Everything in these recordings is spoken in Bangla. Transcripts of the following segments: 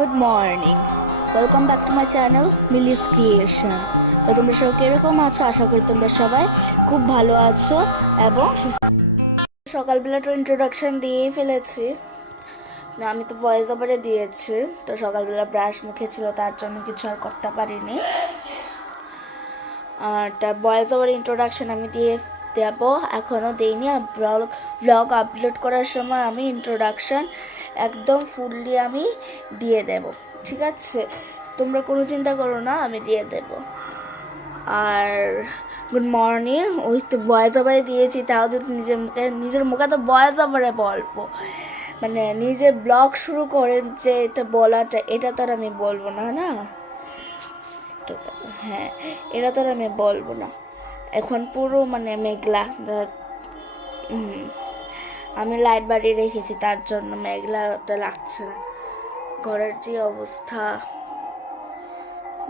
Good morning, welcome back to my channel মিলিস creation. তো তোমরা সবাই কীরকম আছো? আশা করি তোমরা সবাই খুব ভালো আছো এবং সকালবেলা তো ইন্ট্রোডাকশন দিয়েই ফেলেছি। আমি তো ভয়েস ওভারে দিয়েছি, তো সকালবেলা ব্রাশ মুখে ছিল তার জন্য কিছু আর করতে পারিনি। আর তার ভয়েস ওভার ইন্ট্রোডাকশন আমি দিয়ে দেবো, এখনও দিইনি। ব্লগ আপলোড করার সময় আমি ইন্ট্রোডাকশন একদম ফুললি আমি দিয়ে দেব, ঠিক আছে? তোমরা কোনো চিন্তা করো না, আমি দিয়ে দেব। আর গুড মর্নিং, ওই তো ভয়েস ওভারে দিয়েছি, তাও যদি নিজের মুখে তো ভয়েস ওভারে বলবো, মানে নিজের ব্লগ শুরু করে যে এটা বলাটা, এটা তো আর আমি বলবো না, না? হ্যাঁ, এটা তো আর আমি বলবো না। এখন পুরো মানে মেঘলা, আমি লাইট বাড়িয়ে রেখেছি তার জন্য মেঘলাটা লাগছে না। ঘরের যে অবস্থা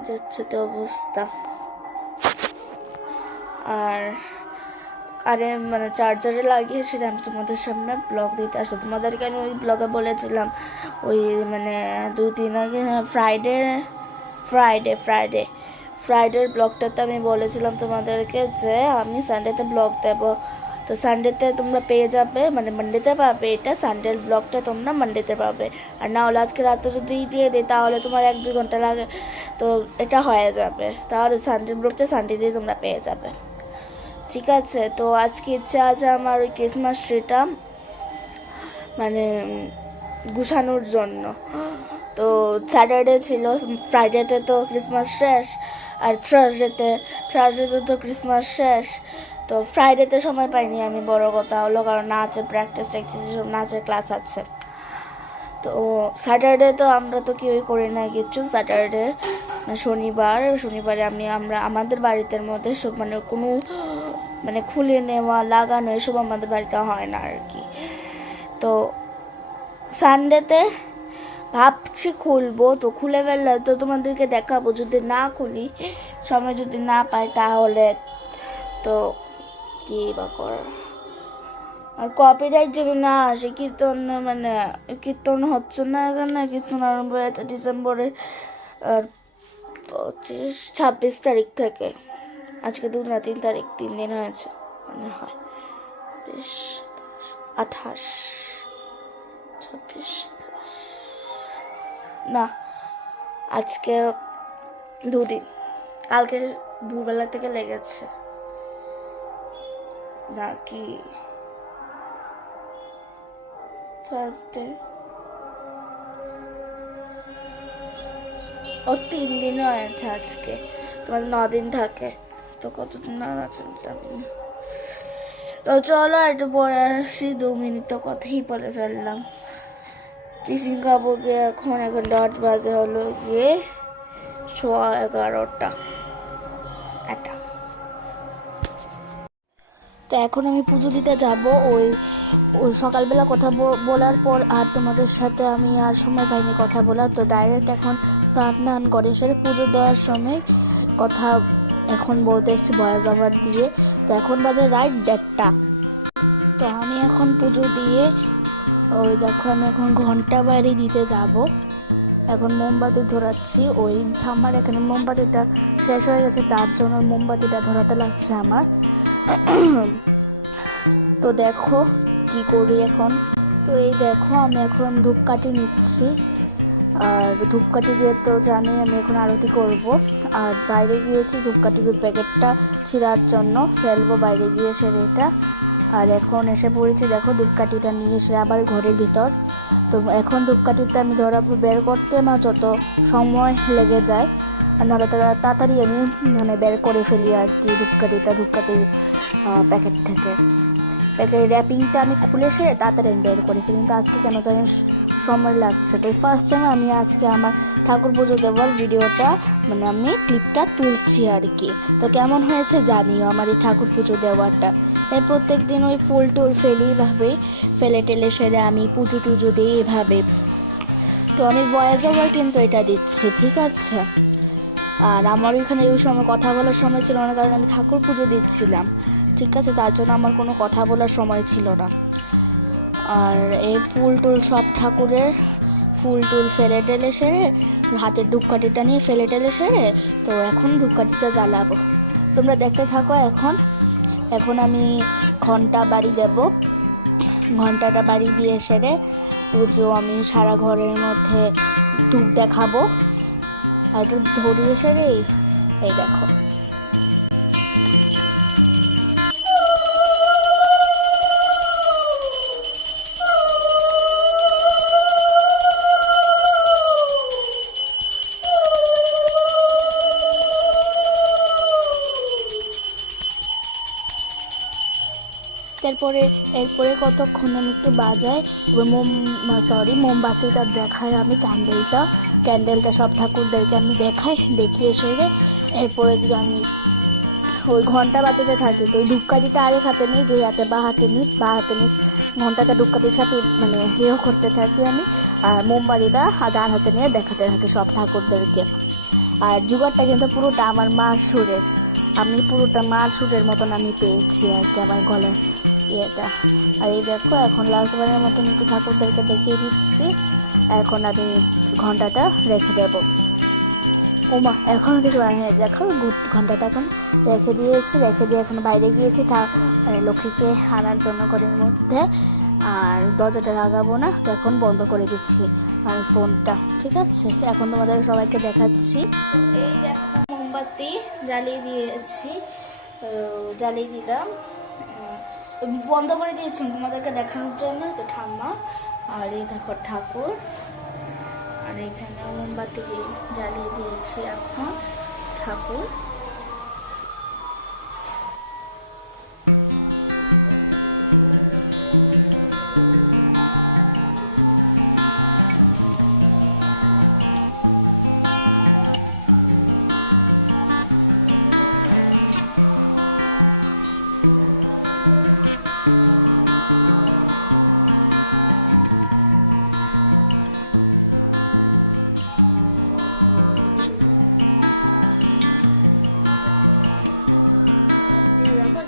যাচ্ছে তো অবস্থা। আর মানে চার্জারে লাগিয়ে সেটা আমি তোমাদের সামনে ব্লগ দিতে আসলে তোমাদেরকে আমি ওই ব্লগে বলেছিলাম, ওই মানে 2-3 আগে ফ্রাইডের ব্লগটাতে আমি বলেছিলাম তোমাদেরকে যে আমি সানডেতে ব্লগ দেবো। তো সানডেতে তোমরা পেয়ে যাবে, মানে মানডেতে পাবে এটা, সানডের ব্লগটা তোমরা মানডেতে পাবে। আর না হলে আজকে রাতে যদি দিয়ে দিই তাহলে তোমার 1-2 ঘন্টা লাগে, তো এটা হয়ে যাবে। তাহলে সানডের ব্লগটা সানডেতেই তোমরা পেয়ে যাবে, ঠিক আছে? তো আজকে ইচ্ছা আছে আমার ওই ক্রিসমাস ট্রিটা মানে গুছানোর জন্য। তো স্যাটারডে ছিল, ফ্রাইডেতে তো ক্রিসমাস শেষ, আর থার্সডেতে তো ক্রিসমাস শেষ। তো ফ্রাইডেতে সময় পাইনি আমি, বড় কথা হলো, কারণ নাচের প্র্যাকটিস সব নাচের ক্লাস আছে। তো স্যাটারডে তো আমরা তো কেউই করি না কিছু। স্যাটারডে শনিবারে আমরা আমাদের বাড়িতে মধ্যে সব মানে কোনো মানে খুলে নেওয়া লাগানো এসব আমাদের বাড়িতে হয় না আর কি। তো সানডেতে ভাবছি খুলবো, তো খুলে ফেললে তো তোমাদেরকে দেখাবো। যদি না খুলি, সময় যদি না পাই, তাহলে তো কী বা করার। আর কপিরাইট যদি না আসে, কীর্তন হচ্ছে না এখানে, কীর্তন আরম্ভ হয়েছে ডিসেম্বরের 25-26 তারিখ থেকে। আজকে 2 না 3 তারিখ, 3 দিন হয়েছে মনে হয়। 28, 26 না, আজকে 2 দিন। কালকে ভোরবেলা থেকে লেগেছে নাকি থার্সডে, ও 3 দিন হয়েছে আজকে। তোমাদের 9 দিন থাকে, তো কতদিন না আছে জানি না। তো চলো একটু পরে আসি, 2 মিনিট তো কথাই বলে ফেললাম। টিফিন খাবো গিয়ে, এখন ডট বাজে হলো গিয়ে 11:15। তো এখন আমি পুজো দিতে যাব। ওই সকালবেলা কথা বলার পর আর তোমাদের সাথে আমি আর সময় পাইনি কথা বলার, তো ডাইরেক্ট এখন স্নান করে সেটা পুজো দেওয়ার সময় কথা এখন বলতে এসেছি ভয়েস ওভার দিয়ে। তো এখন বাজে রাত 1:30। তো আমি এখন পুজো দিয়ে ওই দেখো আমি এখন ঘন্টা বাড়ি দিতে যাব। এখন মোমবাতি ধরাচ্ছি, ওই ঠাম্মার এখানে মোমবাতিটা শেষ হয়ে গেছে, তার জন্য মোমবাতিটা ধরাতে লাগছে আমার। তো দেখো কি করি এখন। তো এই দেখো আমি এখন ধূপকাঠি নিচ্ছি, আর ধূপকাঠি দিয়ে তো জানি আমি এখন আরতি করব। আর বাইরে গিয়েছি ধূপকাঠির প্যাকেটটা ছিঁড়ার জন্য, ফেলবো বাইরে গিয়ে সেটা। আর এখন এসে পড়েছি, দেখো ধূপকাঠিটা নিয়ে এসে আবার ঘরের ভিতর। তো এখন ধূপকাঠিটা আমি ধরাবো, বের করতে আমার যত সময় লেগে যায়, আর নাহলে তাড়াতাড়ি আমি মানে বের করে ফেলি আর কি ধূপকাঠির প্যাকেট থেকে। প্যাকেট র্যাপিংটা আমি খুলে সে তাড়াতাড়ি আমি বের করে ফেলি, কিন্তু আজকে কেন জানি সময় লাগছে। তো ফার্স্ট টাইম আমি আজকে আমার ঠাকুর পুজো দেওয়ার ভিডিওটা মানে আমি ক্লিপটা তুলছি আর কি। তো কেমন হয়েছে জানিও আমার এই ঠাকুর পুজো দেওয়াটা। তাই প্রত্যেক দিন ওই ফুল টুল ফেলি, এভাবেই ফেলে টেলে সেরে আমি পুজো টুজো দিই এভাবে। তো আমি ভয়েস ওভার কিন্তু এটা দিচ্ছি, ঠিক আছে? আর আমার ওইখানে ওই সময় কথা বলার সময় ছিল না, কারণ আমি ঠাকুর পুজো দিচ্ছিলাম, ঠিক আছে? তার জন্য আমার কোনো কথা বলার সময় ছিল না। আর এই ফুল টুল সব ঠাকুরের ফুল টুল ফেলে টেলে সেরে, হাতের ধূপকাঠিটা নিয়ে ফেলে টেলে সেরে, তো এখন ধূপকাঠিটা জ্বালাবো। তোমরা দেখতে থাকো। এখন আমি ঘন্টা বাড়ি দেব। ঘন্টাটা বাড়ি দিয়ে সেরে পুজো আমি সারা ঘরের মধ্যে ধূপ দেখাবো। আর এটা ধরিয়ে সেরে এই দেখো। এরপরে কতক্ষণ আমি একটু বাজাই, মোমবাতিটা দেখাই আমি, ক্যান্ডেলটা সব ঠাকুরদেরকে আমি দেখিয়ে সেরে এরপরে দিয়ে আমি ওই ঘন্টা বাজাতে থাকি। তো ওই ধূপকাঠিটা আরেক হাতে নিই, যে হাতে বা হাতে নিই ঘন্টাটা ধূপকাঠির সাথে মানে করতে থাকি আমি, আর মোমবাতিটা ডান হাতে নিয়ে দেখাতে থাকি সব ঠাকুরদেরকে। আর জুগারটা কিন্তু পুরোটা আমার মার সুরের, আমি পুরোটা মার সুরের মতন আমি পেয়েছি আর কি আমার গলার ইয়েটা। আর এই দেখো এখন লাস্টবারের মতন একটু ঠাকুরদেরকে দেখিয়ে দিচ্ছি। এখন আমি ঘন্টাটা রেখে দেব। ওমা এখনও দেখো, হ্যাঁ দেখো ঘন্টাটা এখন রেখে দিয়ে এখন বাইরে গিয়েছি লক্ষ্মীকে আনার জন্য ঘরের মধ্যে। আর দরজাটা লাগাবো না, তো এখন বন্ধ করে দিচ্ছি আমি ফোনটা। ঠিক আছে, এখন তোমাদের সবাইকে দেখাচ্ছি। এই দেখো মোমবাতি জ্বালিয়ে দিলাম, বন্ধ করে দিয়েছি তোমাদেরকে দেখানোর জন্য। তো ঠাম্মা আর এই দেখো ঠাকুর, আর এখানে মোমবাতি জ্বালিয়ে দিয়েছি এখন ঠাকুর।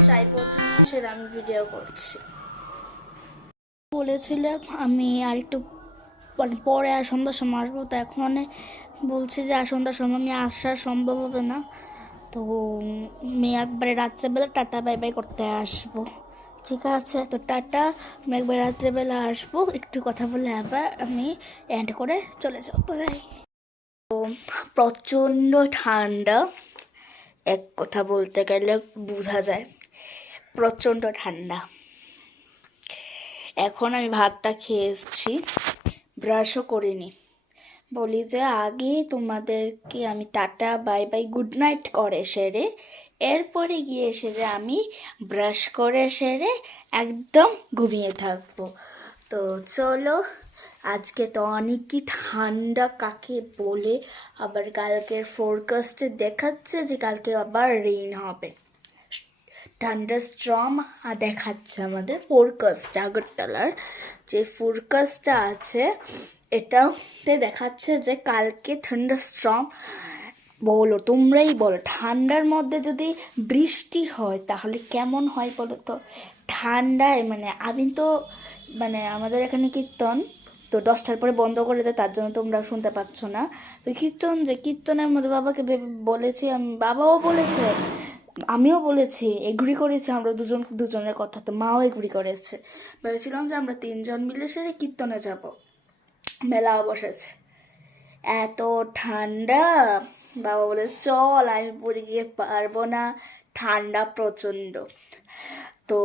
ট্রাইপড নিয়ে সেটা আমি ভিডিও করছি। বলেছিলাম আমি আর একটু মানে পরে আর সন্ধ্যার সময় আসবো, তো এখন বলছি যে আর সন্ধ্যার সময় আমি আসা সম্ভব হবে না। তো আমি একবারে রাত্রেবেলা টাটা বাই বাই করতে আসবো। ঠিক আছে, তো টাটা, আমি একবার রাত্রেবেলা আসবো, একটু কথা বলে আবার আমি এন্ড করে চলে যাবো। বাই। তো প্রচণ্ড ঠান্ডা, এক কথা বলতে গেলে বোঝা যায় প্রচণ্ড ঠান্ডা। এখন আমি ভাতটা খেয়ে এসেছি, ব্রাশও করিনি। বলি যে আগে তোমাদেরকে আমি tata bye bye good night করে সেরে এরপরে গিয়ে সেরে আমি ব্রাশ করে সেরে একদম ঘুমিয়ে থাকবো। তো চলো, আজকে তো অনেকই ঠান্ডা কাকে বলে, আবার কালকের ফোরকাস্টে দেখাচ্ছে যে কালকে আবার রেইন হবে, থান্ডারস্টর্ম দেখাচ্ছে আমাদের ফোরকাস্ট। আগরতলার যে ফোরকাস্টটা আছে এটাতে দেখাচ্ছে যে কালকে থান্ডারস্টর্ম। বলো, তোমরাই বলো, ঠান্ডার মধ্যে যদি বৃষ্টি হয় তাহলে কেমন হয় বলো তো? ঠান্ডায় মানে আমি তো মানে আমাদের এখানে কীর্তন তো 10টার পরে বন্ধ করে দেয়, তার জন্য তোমরা শুনতে পাচ্ছ না। তো কীর্তনের মধ্যে বাবাকে বলেছি আমি, বাবাও বলেছে, আমিও বলেছি, এগ্রি করেছি আমরা দুজনের কথা। তো মাও এগ্রি করেছে। ভেবেছিলাম যে আমরা 3জন মিলে সেরে কীর্তনে যাব, মেলাও বসেছে। এত ঠান্ডা, বাবা বলে চল, আমি পুরী গিয়ে পারবো না, ঠান্ডা প্রচণ্ড। তো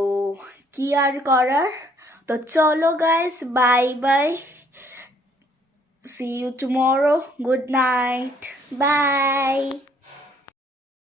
কি আর করার, তো চলো guys, bye bye, see you tomorrow, good night, by.